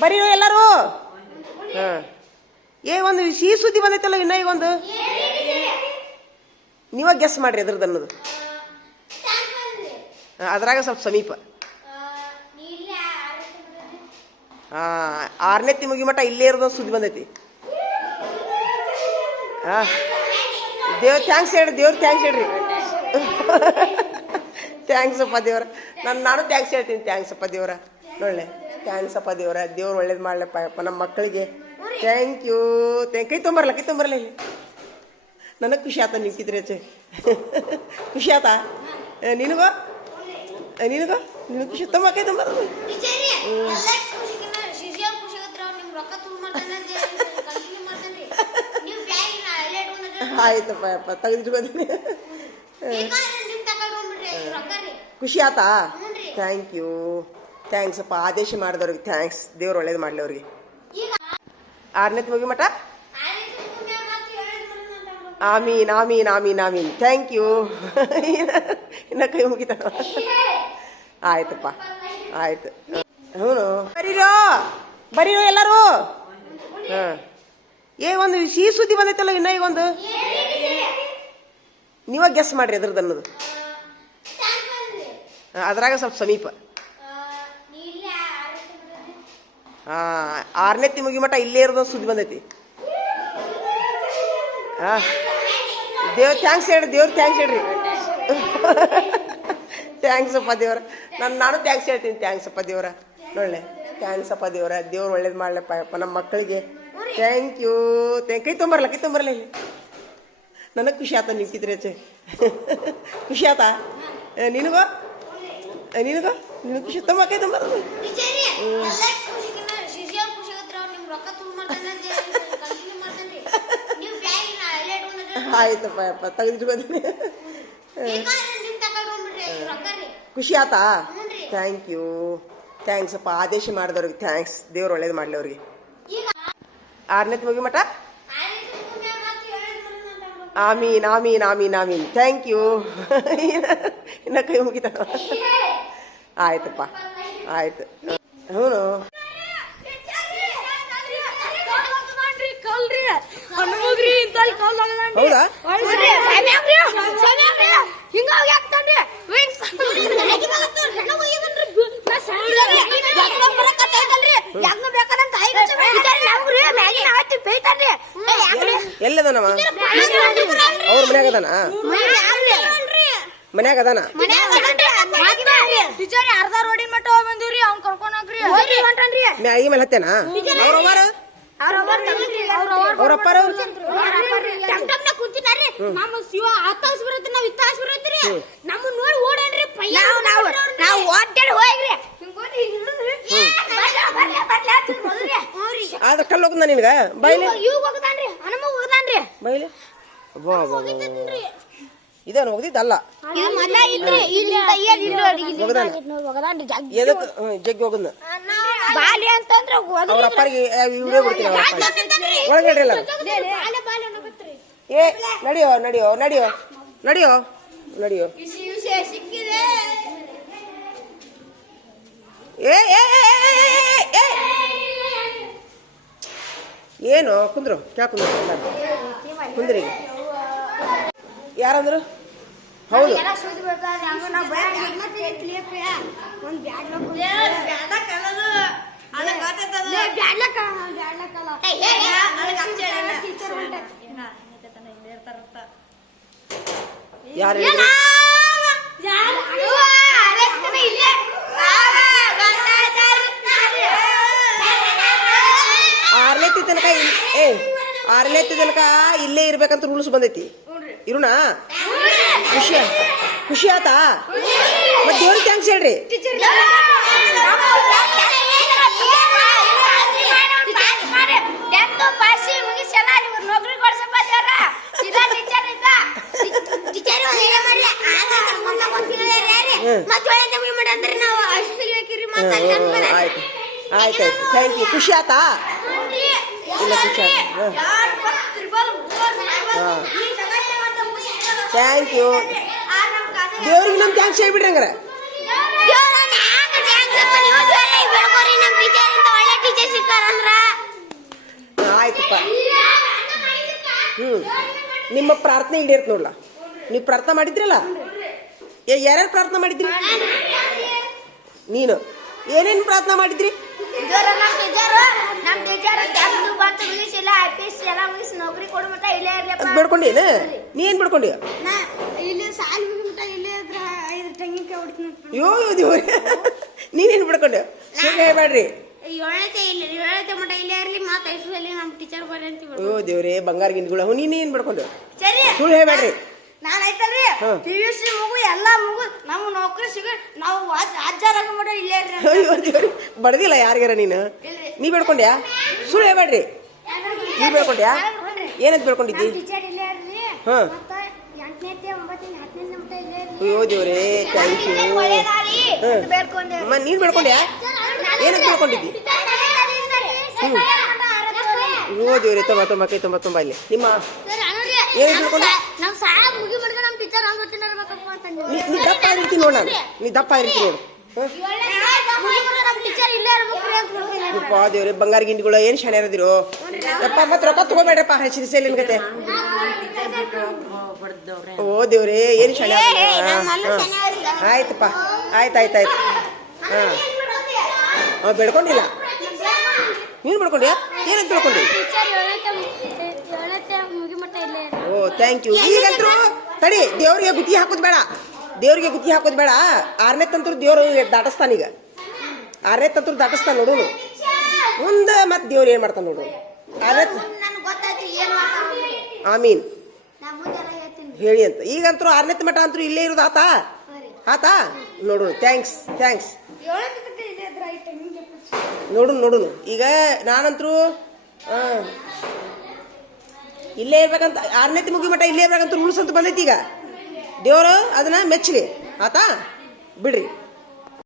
ಬರೀ ಎಲ್ಲರೂ? ಏ, ಒಂದು ಸಿಹಿ ಸುದ್ದಿ ಬಂದೈತಲ್ಲ ಇನ್ನ ಈಗ ಒಂದು ನೀವ ಗೆಸ್ ಮಾಡ್ರಿ ಅದ್ರದ್ದು ಅನ್ನೋದು. ಅದ್ರಾಗ ಸ್ವಲ್ಪ ಸಮೀಪ. ಹಾ ಆರನೇ ತಿಮ್ಮಗಿ ಮಟ್ಟ ಇಲ್ಲೇ ಇರೋದು ಸುದ್ದಿ ಬಂದೈತಿ. ಹಾ ದೇವ್ರ ಥ್ಯಾಂಕ್ಸ್ ಹೇಳ್ರಿ, ದೇವ್ರ ಥ್ಯಾಂಕ್ಸ್ ಹೇಳ್ರಿ. ಥ್ಯಾಂಕ್ಸ್ ಅಪ್ಪ ದೇವ್ರ. ನಾನು ನಾನು ಥ್ಯಾಂಕ್ಸ್ ಹೇಳ್ತೀನಿ ಥ್ಯಾಂಕ್ಸ್ ಅಪ್ಪ ದೇವ್ರ. ಒಳ್ಳೆ. ಥ್ಯಾಂಕ್ಸ್ ಅಪ್ಪ ದೇವ್ರ. ದೇವ್ರು ಒಳ್ಳೇದು ಮಾಡ್ಲಪ್ಪ ನಮ್ಮ ಮಕ್ಕಳಿಗೆ ಥ್ಯಾಂಕ್ ಯು. ಥ್ಯಾಂಕ್ ಕೈ ತೊಂಬರಲ್ಲ ಕೈ ತೊಂಬರಲ್ಲ ಇಲ್ಲಿ. ನನಗೆ ಖುಷಿ ಆತ ನಿಂತಿದ್ರೆ ಚೆ ಖುಷಿ ಆತ? ನಿನಗೋ? ನಿನಗೋ? ನಿನಗೆ ಖುಷಿ ತುಂಬ ಕೈ ತುಂಬ ಆಯ್ತಪ್ಪ ಅಪ್ಪ. ತೆಗೆದಿಟ್ಕೋತೀನಿ. ಖುಷಿ ಆತಾ. Thank you. ಥ್ಯಾಂಕ್ಸ್ ಅಪ್ಪ. ಆದೇಶ ಮಾಡಿದವ್ರಿಗೆ ಥ್ಯಾಂಕ್ಸ್ ದೇವ್ರು ಒಳ್ಳೇದು ಮಾಡಲಿ ಅವ್ರಿಗೆ ಆರನೇ ಮುಗಿ ಮಠ? ಆಮೀನ್ ಆಮೀನ್ ಆಮೀನ್ ಆಮೀನ್. ಥ್ಯಾಂಕ್ ಯು ಇನ್ನ ಕೈ ಮುಗಿತ ಆಯ್ತಪ್ಪ. ಆಯ್ತು. ಹ್ಞೂ. ಬರೀರೋ? ಬರೀರೋ ಎಲ್ಲರೂ? ಹಾಂ. ಏ ಒಂದು ಸಿಹಿ ಸುದ್ದಿ ಬಂದೈತಲ್ಲ ಇನ್ನ ಈಗ ಒಂದು ನೀವಾಗ ಗೆಸ್ ಮಾಡ್ರಿ ಅದ್ರದ್ದು ಅನ್ನೋದು. ಅದ್ರಾಗ ಸ್ವಲ್ಪ ಸಮೀಪ. ಆರನೇ ಮುಗಿ ಮಠ ಇಲ್ಲೇ ಇರೋದು ಸುದ್ದಿ ಬಂದೈತಿ. ಹಾಂ. ದೇವ್ರ ಥ್ಯಾಂಕ್ಸ್ ಹೇಳ್ರಿ, ದೇವ್ರ ಥ್ಯಾಂಕ್ಸ್ ಹೇಳ್ರಿ. ಥ್ಯಾಂಕ್ಸ್ ಅಪ್ಪ ದೇವ್ರ. ನಾನು ನಾನು ಥ್ಯಾಂಕ್ಸ್ ಹೇಳ್ತೀನಿ ಥ್ಯಾಂಕ್ಸ್ ಅಪ್ಪ ದೇವ್ರ. ಒಳ್ಳೆ ಥ್ಯಾಂಕ್ಸ್ ಅಪ್ಪ ದೇವ್ರ. ದೇವ್ರು ಒಳ್ಳೇದು ಮಾಡ್ಲಪ್ಪ ಅಪ್ಪ ನಮ್ಮ ಮಕ್ಕಳಿಗೆ. ಥ್ಯಾಂಕ್ ಯು ಥ್ಯಾಂಕ್ ಕೈ ತೊಂಬರಲ್ಲ ಕೈ ತೊಂಬರಲ್ಲ ಇಲ್ಲಿ. ನನಗೆ ಖುಷಿ ಆತ ನಿಂತಿದ್ರೆ ಅಚ್ಚೆ ಖುಷಿ ಆತ? ನಿನಗೋ? ನಿನಗೋ? ನಿನಗೆ ಖುಷಿ ತುಂಬ, ಕೈ ತೊಂಬರಲ್ಲ ಆಯ್ತಪ್ಪ ತೆಗೆದಿಟ್ಕೋತೀನಿ ಖುಷಿ ಆತಾ? ಥ್ಯಾಂಕ್ ಯು ಥ್ಯಾಂಕ್ಸ್ ಅಪ್ಪ. ಆದೇಶ ಮಾಡಿದವ್ರಿಗೆ ಥ್ಯಾಂಕ್ಸ್ ದೇವ್ರು ಒಳ್ಳೇದು ಮಾಡಲಿ ಅವ್ರಿಗೆ ಆರನೇ ಮುಗಿ ಮಠ? ಆಮೀನ್ ಆಮೀನ್ ಆಮೀನ್ ಆಮೀನ್. ಥ್ಯಾಂಕ್ ಯು ಇನ್ನ ಕೈ ಮುಗಿತ? ಆಯ್ತಪ್ಪ. ಆಯ್ತು. ಹ್ಞೂ ಹೌದಾ? ಎಲ್ಲದನವ? ಅವ್ರ ಮನ್ಯಾಗ ಅದಾನ? ಮನ್ಯಾಗ ಅದಾನ? ಟೀಚರ್ ಅರ್ಧ ರೋಡಿನ ಮಟ್ಟ ಹೋಗಿ ಬಂದಿವ್ರಿ ಅವ್ನ್ ಕರ್ಕೊಂಡ್ ಹೋಗ್ರಿ. ಮೇಲೆ ಹತ್ತೇನ ಅವ್ರ ಅವ್ರ ಅಪ್ಪಾರ ನಮ್ಮ ಶಿವ ಹತ್ತಾಸ್ ಬರುತ್ತೆ ನಾವ್ ಇತ್ತಾಸ್ ಬರತ್ರಿ ನಮ್ಮ ನೋಡಿ ಓಡನ್ರಿ ನಾವು ನಾವು ನಾವು ಓಡ್ತಾಳೆ ಹೋಗ್ರಿ. ಆದ್ರ ಕಲ್ಲು ಹೋಗದ ನಿನಗ? ಬೈಲಿ? ಇವ್ ಹೋಗದಾನ್ರಿ ಹನುಮ ಹೋಗದಾನ್ರಿ. ಬೈಲಿ? ಬಾ ಬಾ ಇದೇನು ಹೋಗದಿದ್ದಲ್ಲ? ಹೋಗದಾನ್ರಿ. ಜಗ್ಗಿ ಹೋಗದ್ನ? ಬಾಲಿ ಅಂತಂದ್ರ ಅವ್ರ ಅಪ್ಪರಿಗೆ ವಿಡಿಯೋ ಬಿಡ್ತೀನಿ ಒಳಗೆ ನಡ್ರಿ ಅನ್ನಕತ್ರಿ ಏ ನಡಿಯೋ ನಡಿಯೋ ನಡಿಯೋ ನಡಿಯೋ ನಡಿಯೋ. ಏ ಏ ಏ, ಏ, ಏ, ಏ. ಏನು ಕುಂದ್ರು ಕ್ಯಾ ಕುಂದ್ರು? ಕುಂದ್ರಿ. ಯಾರಂದ್ರು? ಹೌದು. ಎಲ್ಲ ಒಂದ್ ಯಾರು. ಆರನೇ ತನಕ ಏ ಆರನೇ ತನಕ ಇಲ್ಲೇ ಇರ್ಬೇಕಂತ ರೂಲ್ಸ್ ಬಂದೈತಿ. ಇರುಣ? ಖುಷಿ ಖುಷಿ ಆತಾ? ಮತ್ತೆ ದೇವ್ರಿಗೆ ಥ್ಯಾಂಕ್ಸ್ ಹೇಳ್ರಿ ಟೆಂತ್ ಪಾಸಿ ಮುಗಿಸಲ್ಲ ನಿಮ್ಗೆ ನೌಕರಿ ಕೊಡ್ಸಪ್ಪ ದೇವ್ರ ಇದಾ ಟೀಚರ್ ಇದ್ದ ಟೀಚರ್ ಏನ ಮಾಡ್ಲಿ ಆಗ ಮುಂದೆ ಗೊತ್ತಿಲ್ಲ ಯಾರೇ ಹ್ಮ್. ಮತ್ತೆ ಒಳ್ಳೆ ನಮಗೆ ಮಾಡಂದ್ರೆ ನಾವು ಅಷ್ಟು ಹಾಕಿರಿ ಹ್ಮ್, ಹ್ಮ್, ಆಯ್ತು. ಆಯ್ತು ಥ್ಯಾಂಕ್ ಯು ಖುಷಿ ಆತಾ ಇಲ್ಲ ಖುಷಿ ಆಯ್ತು. ಹಾಂ. ಥ್ಯಾಂಕ್ ಯು ದೇವ್ರಿಗೆ ನಮ್ಮ ಥ್ಯಾಂಕ್ಸ್ ಹೇಳ್ಬಿಡ್ರಿ ಹಂಗಾರೆ ಆಯ್ತಪ್ಪ. ಹ್ಞೂ ನಿಮ್ಮ ಪ್ರಾರ್ಥನೆ ಈಡೇರ್ತ ನೋಡ್ಲಾ. ನೀವು ಪ್ರಾರ್ಥನೆ ಮಾಡಿದ್ರಲ್ಲ? ಯಾರ್ಯಾರು ಪ್ರಾರ್ಥನೆ ಮಾಡಿದ್ರಿ? ನೀನು. ಏನೇನು ಪ್ರಾರ್ಥನೆ ಮಾಡಿದ್ರಿ? ಜೋರ ನಮ್ಮ ಟೀಚರ್ ನಮ್ಮ ಟೀಚರ್ ಜಾಸ್ತಿ ಬಂತು ಇಂಗ್ಲಿಷ್ ಎಲ್ಲ ಆಫೀಸ್ ಎಲ್ಲ ಮುಗಿಸಿ ನೌಕರಿ ಕೊಡು ಮಟ್ಟ ಇಲ್ಲೇ ಇರ್ಲಪ್ಪ ಅದು ಬೇಡ್ಕೊಂಡೇನ ನೀ ಏನು ಬೇಡ್ಕೊಂಡಿ? ನಾ ಇಲ್ಲಿ ಸಾಲ್ ಮುಗಿಮಟ ಇಲ್ಲೇ ಇದ್ರ ಐದು ತೆಂಗಿನಕಾಯಿ ಹೊಡಿತೀನಿ ಯೋ ಯೋ ದೇವ್ರೆ ನೀನೇನು ಬೇಡ್ಕೊಂಡೆ? ಸುಮ್ಮನೆ ಹೇಳ್ಬೇಡ್ರಿ ಇಲ್ಲ ಇಲ್ಲಿ ಏಳನೇ ಮಟ ಇಲ್ಲೇ ಇರಲಿ ಮಾತು ಐಸಲ್ಲಿ ನಮ್ ಟೀಚರ್ ಬರ್ರಿ ಅಂತ ಬಿಡು. ಅಯ್ಯೋ ದೇವರೇ ಬಂಗಾರ ಗಿಂಡಿಗಳು. ಹ್ಞೂ ನೀನು ಏನು ಸರಿ. ಸುಳ್ಳು ಹೇಳ್ಬೇಡ್ರಿ. ನಾನು ಐತಲ್ರಿ. ಪಿ ಯು ಸಿ ಮುಗು ಎಲ್ಲಾ ಮುಗು ನಮ್ ನೌಕರಿ ಸಿಗ ನಾವು ಅಜ್ಜಾರಾಗ ಮಾಡೋ ಇಲ್ಲೇ ಬಡದಿಲ್ಲ ಯಾರಿಗಾರ ನೀನು? ನೀ ಬೇಡ್ಕೊಂಡ್ಯಾ? ಸುಳ್ಳು ಹೇಳ್ಬೇಡ್ರಿ. ನೀ ಬೇಡ್ಕೊಂಡ್ಯಾ? ಏನಂತ ಬೇಡ್ಕೊಂಡಿದ್ದಿ? ಹಾ. ಅಯ್ಯೋ ದೇವ್ರೆ ಥ್ಯಾಂಕ್ ಯು ಅಮ್ಮ ನೀನು ಬೇಡ್ಕೊಂಡ್ಯಾ? ಏನಂತ ಬೇಡ್ಕೊಂಡಿದ್ದಿ? ಓ ದೇವ್ರೆ ತುಂಬ ತುಂಬ ಕೈ ತುಂಬ ತುಂಬ ಇಲ್ಲಿ. ನಿಮ್ಮ ಏನ್ ತಿಳ್ಕೊಂಡೆ? ಮುಗಿ ಟೀಚರ್ ಹಂಗ ನೀ ದಪ್ಪ ಆಗಿರ್ತೀನಿ ನೋಡು ನಾನು. ನೀ ದಪ್ಪ ಆಗಿರ್ತೀನಿ ನೋಡು. ಯಪ್ಪ ದೇವ್ರೆ ಬಂಗಾರ ಗಿಂಡಿಗಳು ಏನು ಶಾಣೆ ಇರೋದಿರು? ಯಪ್ಪ ಮತ್ತೆ ರೊಕ್ಕ ತಗೋಬೇಡಪ್ಪ ಹಸಿರು ಸೇಲ್ ಕತೆ ಓ ದೇವ್ರೆ ಏನು ಶಾಣೆ ಆಯ್ತಪ್ಪ ಆಯ್ತು ಆಯ್ತು ಆಯ್ತು. ಹಾಂ. ಬೆಳ್ಕೊಂಡಿಲ್ಲ ನೀನು ಬೆಳ್ಕೊಂಡ್ಯಾ ಏನಂತ ಮಟ್ಟ ಓ ಥ್ಯಾಂಕ್ ಯು ಈಗಂತರೂ ತಡಿ ದೇವ್ರಿಗೆ ಗುತ್ತಿ ಹಾಕೋದು ಬೇಡ. ದೇವ್ರಿಗೆ ಗುತ್ತಿ ಹಾಕೋದು ಬೇಡ. ಆರನೇ ತಂತ್ರ ದೇವ್ರು ದಾಟಿಸ್ತಾನ ಈಗ. ಆರನೇ ತಂತ್ರ ದಾಟಿಸ್ತಾನ ನೋಡೋನು. ಮುಂದೆ ಮತ್ತೆ ದೇವ್ರು ಏನು ಮಾಡ್ತಾನೆ ನೋಡು ಆರನೇ ನನ್ಗ್ ಗೊತ್ತಾಯ್ತು ಏನ್ ಮಾಡ್ತಾನೆ ಆಮೀನ್. ನಾ ಮುಂದೆಲ್ಲ ಹೇಳ್ತೀನಿ. ಹೇಳಿ ಅಂತ. ಈಗಂತೂ ಆರನೇ ಮಠ ಅಂತೂ ಇಲ್ಲೇ ಇರೋದು ಆತಾ? ಆತಾ? ನೋಡೋಣ ಥ್ಯಾಂಕ್ಸ್ ಥ್ಯಾಂಕ್ಸ್ ನೋಡು ನೋಡು ಈಗ ನಾನಂತರೂ ಇಲ್ಲೇ ಇರ್ಬೇಕಂತ ಆರನೇ ಮುಗಿ ಮಟ್ಟ ಇಲ್ಲೇ ಇರ್ಬೇಕಂತ ರೂಲ್ಸ್ ಅಂತ ಬಂದೈತಿ ಈಗ. ದೇವರು ಅದನ್ನ ಮೆಚ್ಚಲಿ ಆತ? ಬಿಡ್ರಿ.